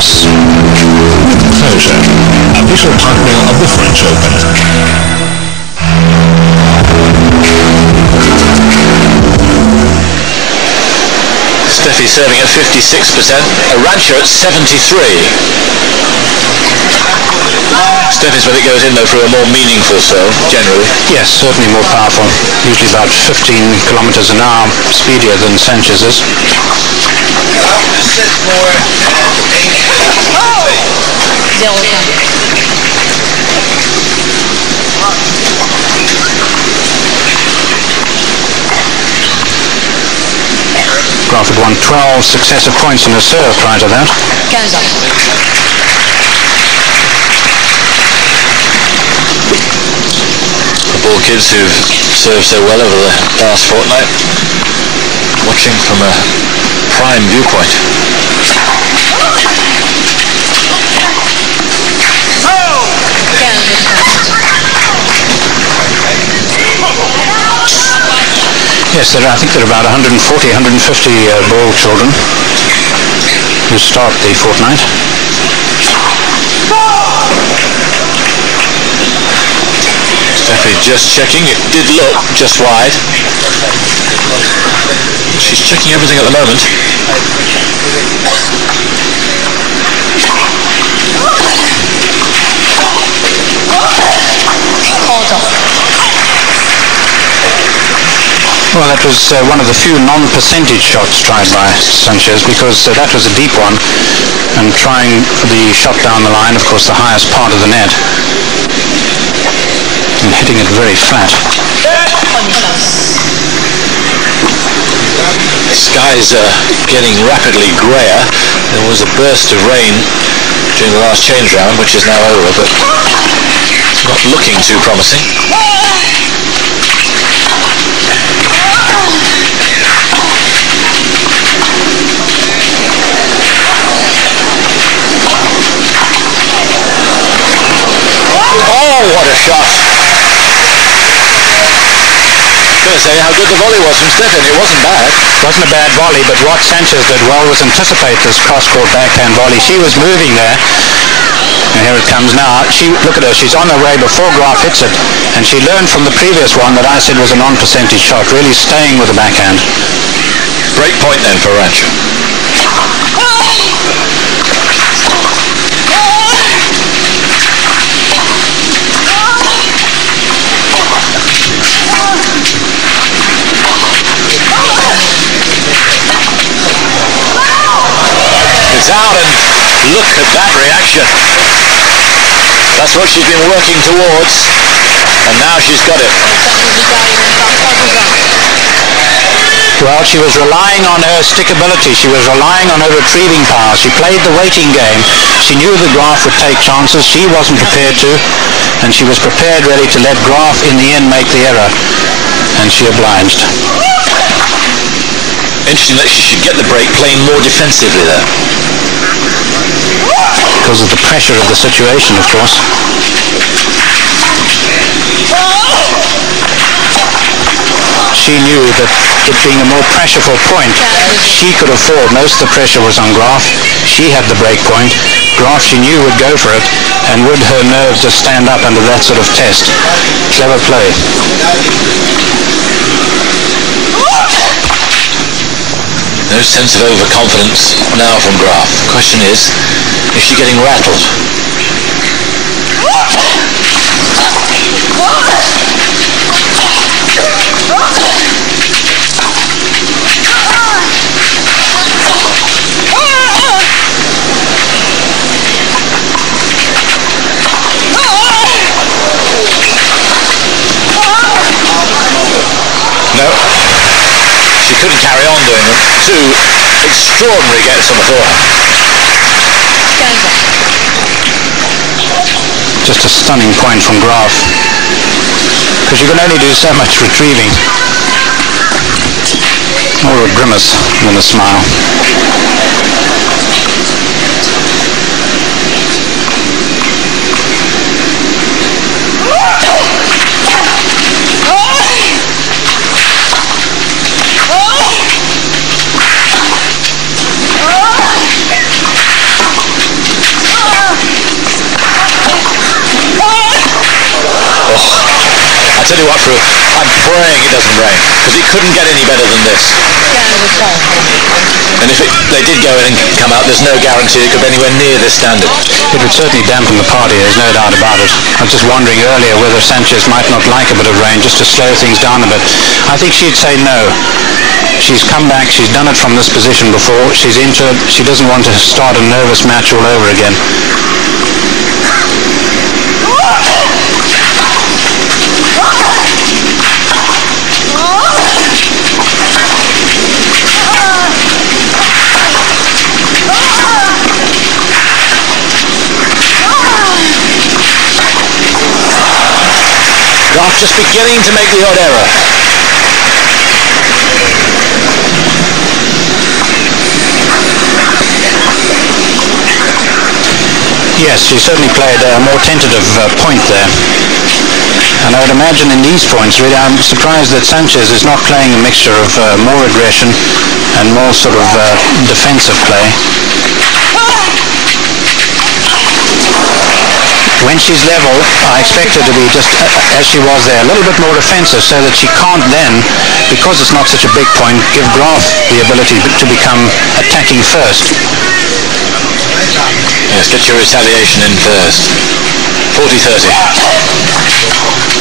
Cross. With pleasure, official partner of the French Open. Steffi serving at 56%, Arantxa at 73%. Steffi's when it goes in though for a more meaningful serve, generally. Yes, certainly more powerful. Usually about 15 kilometers an hour speedier than Sanchez's. Graf had won 12 successive points in a serve prior to that. The ball kids who've served so well over the last fortnight, watching from a prime viewpoint. Yes, I think there are about 140, 150 ball children who start the fortnight. Steffi just checking, it did look just wide. She's checking everything at the moment. Well, that was one of the few non-percentage shots tried by Sanchez, because that was a deep one, and trying the shot down the line, of course, the highest part of the net, and hitting it very flat. The skies are getting rapidly grayer. There was a burst of rain during the last change round, which is now over, but not looking too promising. Oh, what a shot! I was going to say how good the volley was from Steffi. It wasn't bad. It wasn't a bad volley, but what Sanchez did well was anticipate this cross-court backhand volley. She was moving there, and here it comes now. Look at her, she's on her way before Graf hits it, and she learned from the previous one that I said was a non-percentage shot, really staying with the backhand. Break point then for Arantxa. It's out, and look at that reaction. That's what she's been working towards, and now she's got it. Well, she was relying on her stickability. She was relying on her retrieving power. She played the waiting game. She knew that Graf would take chances. She wasn't prepared to, and she was prepared really to let Graf in the end make the error, and she obliged. Interesting that she should get the break playing more defensively there. Because of the pressure of the situation, of course. She knew that it being a more pressureful point, she could afford. Most of the pressure was on Graf. She had the break point. Graf, she knew, would go for it, and would her nerves just stand up under that sort of test? Clever play. No sense of overconfidence now from Graf. The question is she getting rattled? No. She couldn't carry on doing them. Two extraordinary gets on the floor. Just a stunning point from Graf, because you can only do so much retrieving. More a grimace than a smile. tell you what, I'm praying it doesn't rain, because it couldn't get any better than this. And if they did go in and come out, there's no guarantee it could be anywhere near this standard. It would certainly dampen the party, there's no doubt about it. I was just wondering earlier whether Sanchez might not like a bit of rain just to slow things down a bit. I think she'd say no. She's come back, she's done it from this position before, she's into it, she doesn't want to start a nervous match all over again. Graf just beginning to make the odd error. Yes, she certainly played a more tentative point there. And I would imagine in these points, really, I'm surprised that Sanchez is not playing a mixture of more aggression and more sort of defensive play. When she's level, I expect her to be just as she was there, a little bit more defensive, so that she can't then, because it's not such a big point, give Graf the ability to become attacking first. Yes, get your retaliation in first. 40-30.